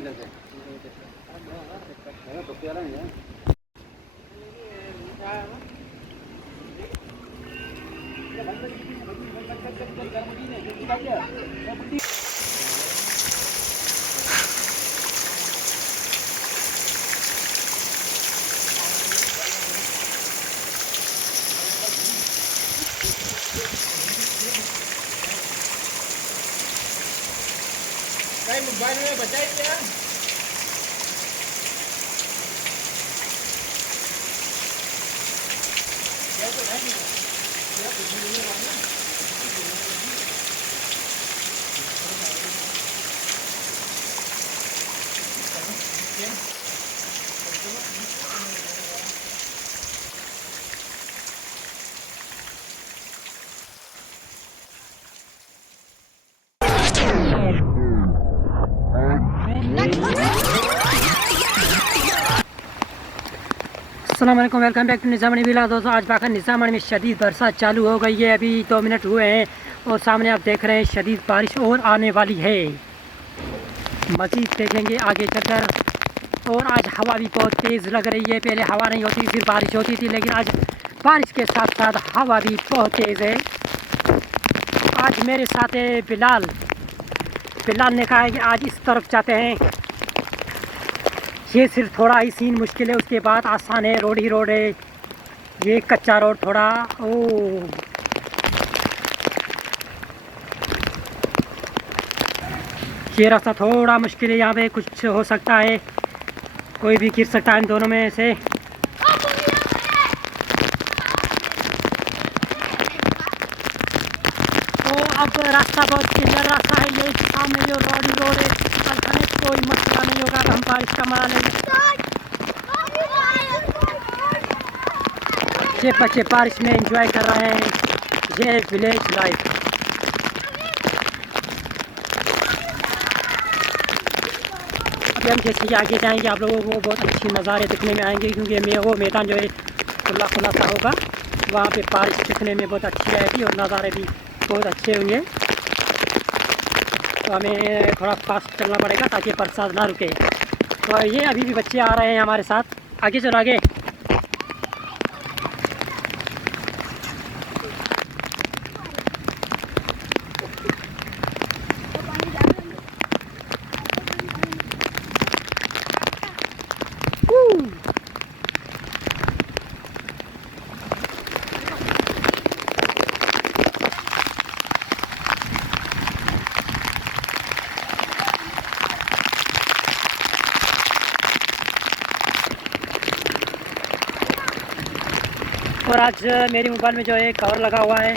नहीं करते तो प्यारा नहीं है। मोबाइल में बचाई क्या तो है नहीं क्या कुछ नहीं है अस्सलाम वालेकुम, वेलकम बैक टू निज़ामनी विला। दोस्तों आज बाकर निज़ामनी में शदीद बरसात चालू हो गई है। अभी 2 मिनट हुए हैं और सामने आप देख रहे हैं शदीद बारिश और आने वाली है। मज़ीद देखेंगे आगे चलकर। और आज हवा भी बहुत तेज़ लग रही है। पहले हवा नहीं होती, फिर बारिश होती थी, लेकिन आज बारिश के साथ साथ हवा भी बहुत तेज़ है। आज मेरे साथ है बिलाल। बिलाल ने कहा है कि आज इस तरफ जाते हैं। ये सिर्फ थोड़ा ही सीन मुश्किल है, उसके बाद आसान है। रोड ही रोड है, ये कच्चा रोड थोड़ा। ओ ये रास्ता थोड़ा मुश्किल है, यहाँ पे कुछ हो सकता है, कोई भी गिर सकता है इन दोनों में से। तो अब रास्ता बहुत क्लियर रास्ता है। ये सामने जो रोड ही रोड है, कोई मसला नहीं होगा। हम बारिश का मजा लेंगे। ये बच्चे बारिश में एंजॉय कर रहे हैं। ये विलेज लाइफ। अभी हम जैसे आगे जाएंगे, आप लोगों को बहुत अच्छे नज़ारे दिखने में आएंगे, क्योंकि वो मैदान जो है खुला खुला सा होगा। वहाँ पे बारिश दिखने में बहुत अच्छी आएगी और नज़ारे भी बहुत अच्छे होंगे। तो हमें थोड़ा फास्ट चलना पड़ेगा ताकि बरसात ना रुके। तो ये अभी भी बच्चे आ रहे हैं हमारे साथ। आगे चलो आगे। और आज मेरी मोबाइल में जो है कवर लगा हुआ है।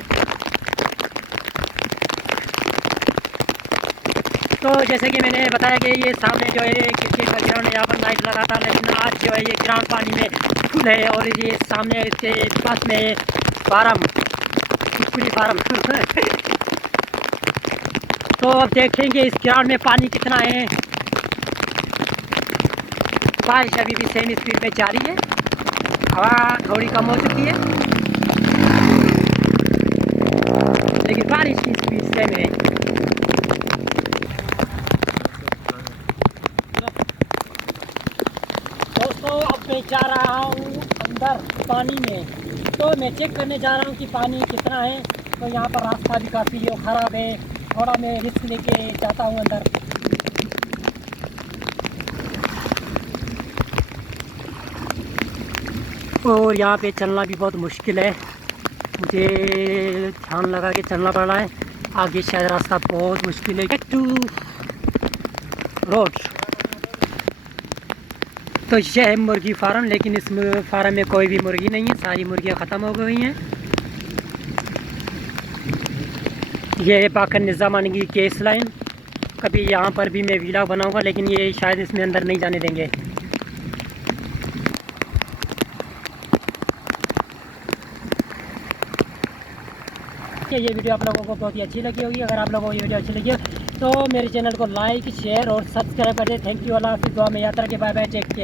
तो जैसे कि मैंने बताया कि ये सामने जो है क्रिकेट का ग्राउंड है, यहाँ पर लाइट लगा था, लेकिन आज जो है ये ग्राउंड पानी में फुल है। और ये सामने इसके पास में फार्म, पूरी फार्म तो अब देखेंगे इस ग्राउंड में पानी कितना है। बारिश अभी भी सेम स्पीड में जारी है, हवा थोड़ी कम हो चुकी है, लेकिन बारिश की स्पीड सेम है। दोस्तों अब मैं जा रहा हूँ अंदर पानी में। तो मैं चेक करने जा रहा हूँ कि पानी कितना है। तो यहाँ पर रास्ता भी काफ़ी ख़राब है, थोड़ा मैं रिस्क लेके जाता हूँ अंदर। और यहाँ पे चलना भी बहुत मुश्किल है, मुझे ध्यान लगा के चलना पड़ रहा है। आगे शायद रास्ता बहुत मुश्किल है। Get to road. तो यह है मुर्गी फार्म, लेकिन इस फार्म में कोई भी मुर्गी नहीं है, सारी मुर्गियाँ ख़त्म हो गई हैं। यह है बाकर निज़ामानी की केस लाइन। कभी यहाँ पर भी मैं वीडियो बनाऊँगा, लेकिन ये शायद इसमें अंदर नहीं जाने देंगे। ये वीडियो आप लोगों को बहुत ही अच्छी लगी होगी। अगर आप लोगों को ये वीडियो अच्छी लगी हो तो मेरे चैनल को लाइक, शेयर और सब्सक्राइब कर दें। Thank you. अल्लाह हाफ़िज़। दुआ में यात्रा के। Bye bye, take care.